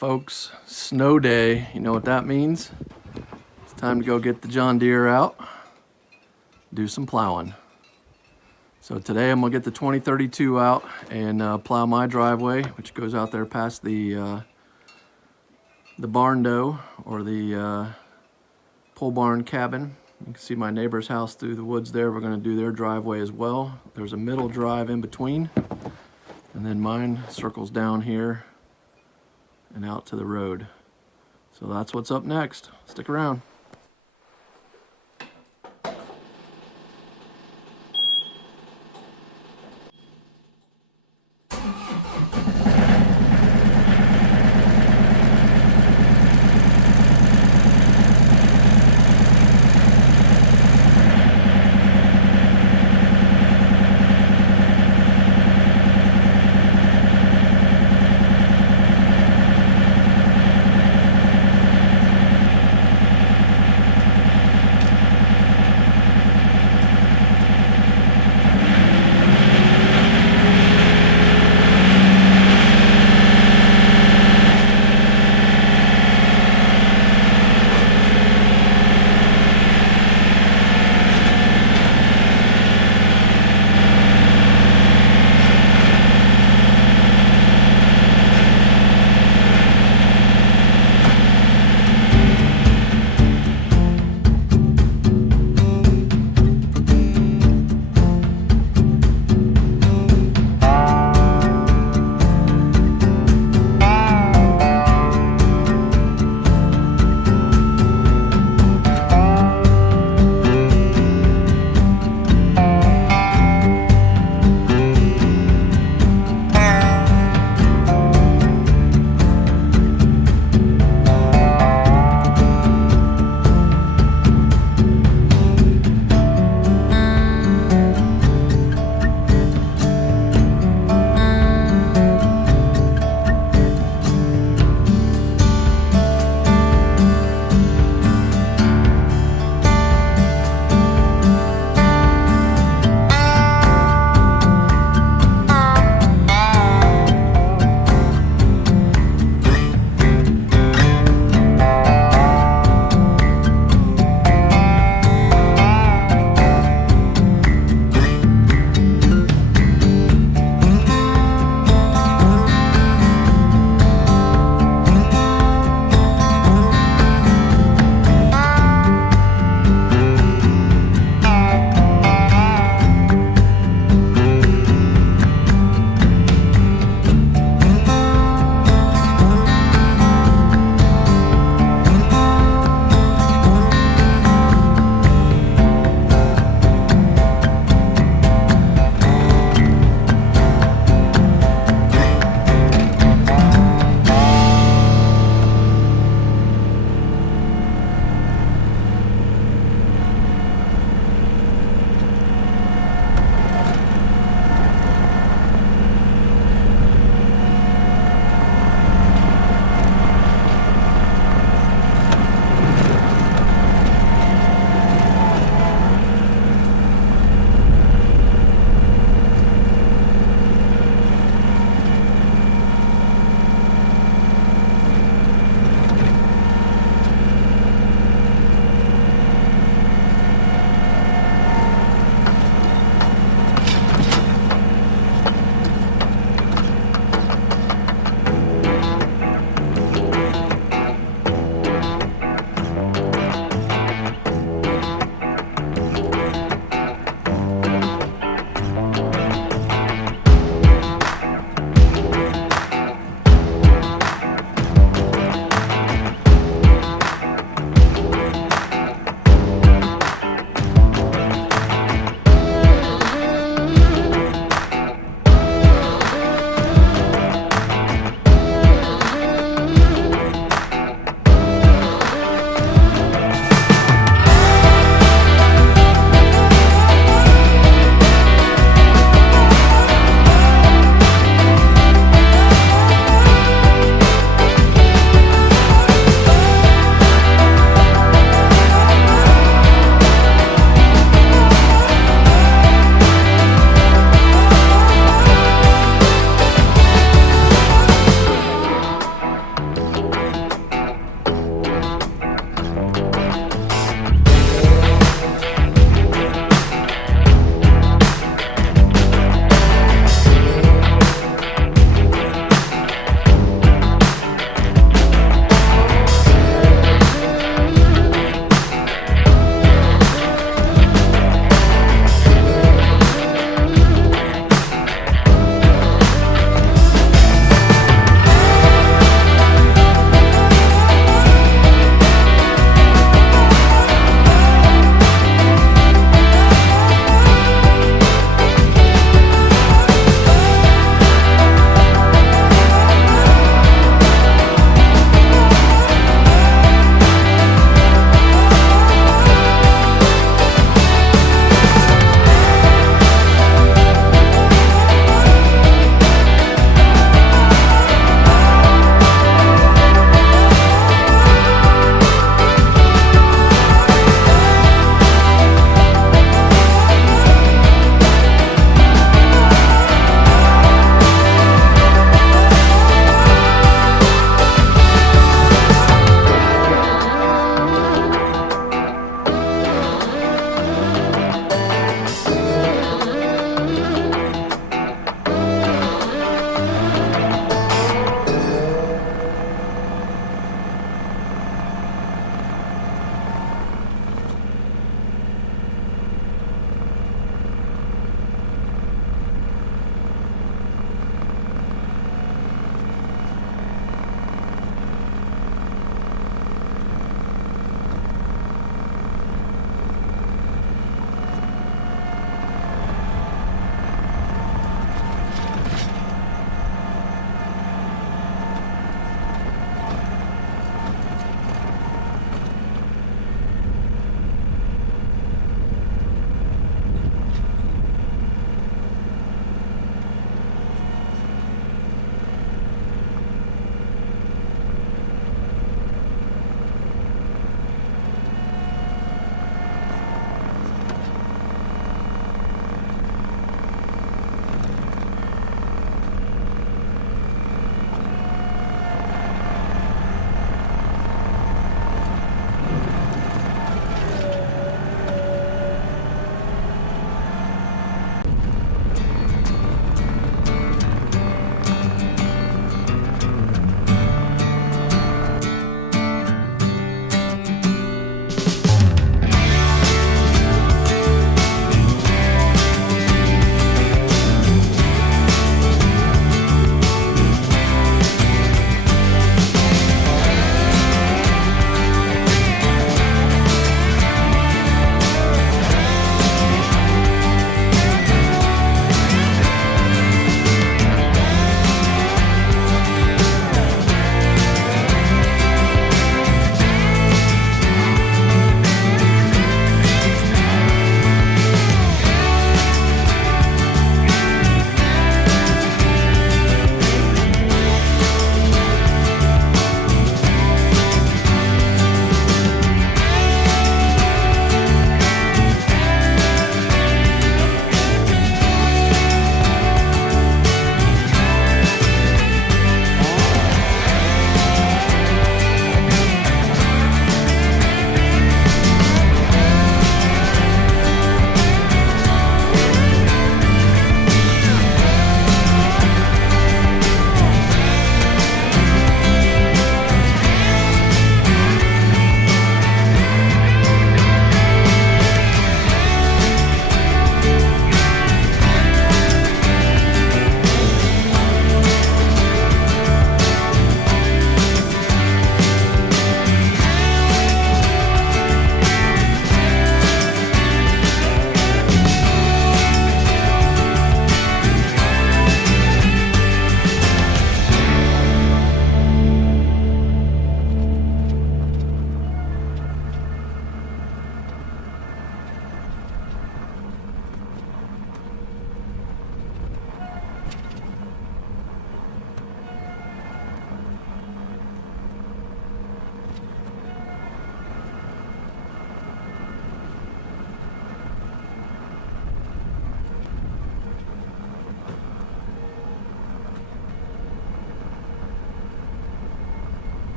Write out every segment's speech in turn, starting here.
folks, snow day. You know what that means? It's time to go get the John Deere out, do some plowing. So today I'm gonna get the 2032 out and plow my driveway, which goes out there past the barn dough, or the pole barn cabin. You can see my neighbor's house through the woods there. We're gonna do their driveway as well. There's a middle drive in between, and then mine circles down here and out to the road. So that's what's up next. Stick around.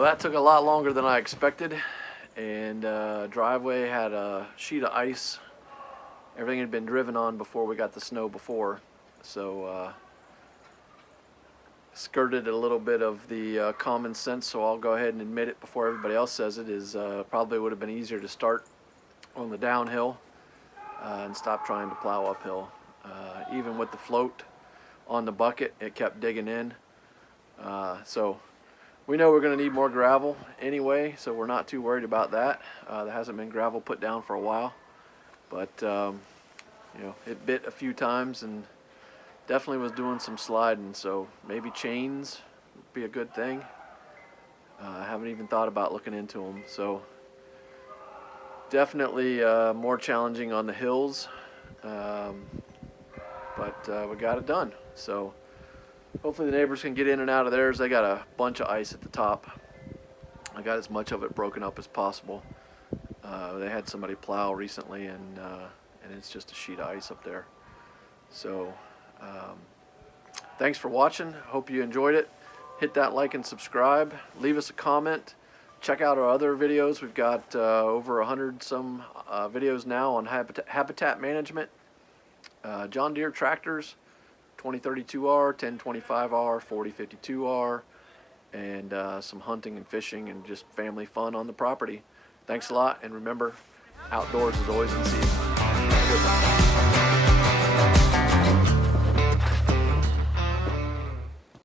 Well, that took a lot longer than I expected, and driveway had a sheet of ice. Everything had been driven on before we got the snow before, so skirted a little bit of the common sense, so I'll go ahead and admit it before everybody else says it, is probably would have been easier to start on the downhill and stop trying to plow uphill. Even with the float on the bucket, it kept digging in. So we know we're going to need more gravel anyway, so we're not too worried about that. There hasn't been gravel put down for a while, but you know, it bit a few times and definitely was doing some sliding, so maybe chains would be a good thing. I haven't even thought about looking into them, so definitely more challenging on the hills, but we got it done. So hopefully the neighbors can get in and out of theirs. They got a bunch of ice at the top. I got as much of it broken up as possible. They had somebody plow recently, and it's just a sheet of ice up there. So thanks for watching. Hope you enjoyed it. Hit that like and subscribe. Leave us a comment. Check out our other videos. We've got over 100 some videos now on habitat management, John Deere tractors, 2032R, 1025R, 4052R, and some hunting and fishing and just family fun on the property. Thanks a lot, and remember, outdoors is always in season. Have a good one.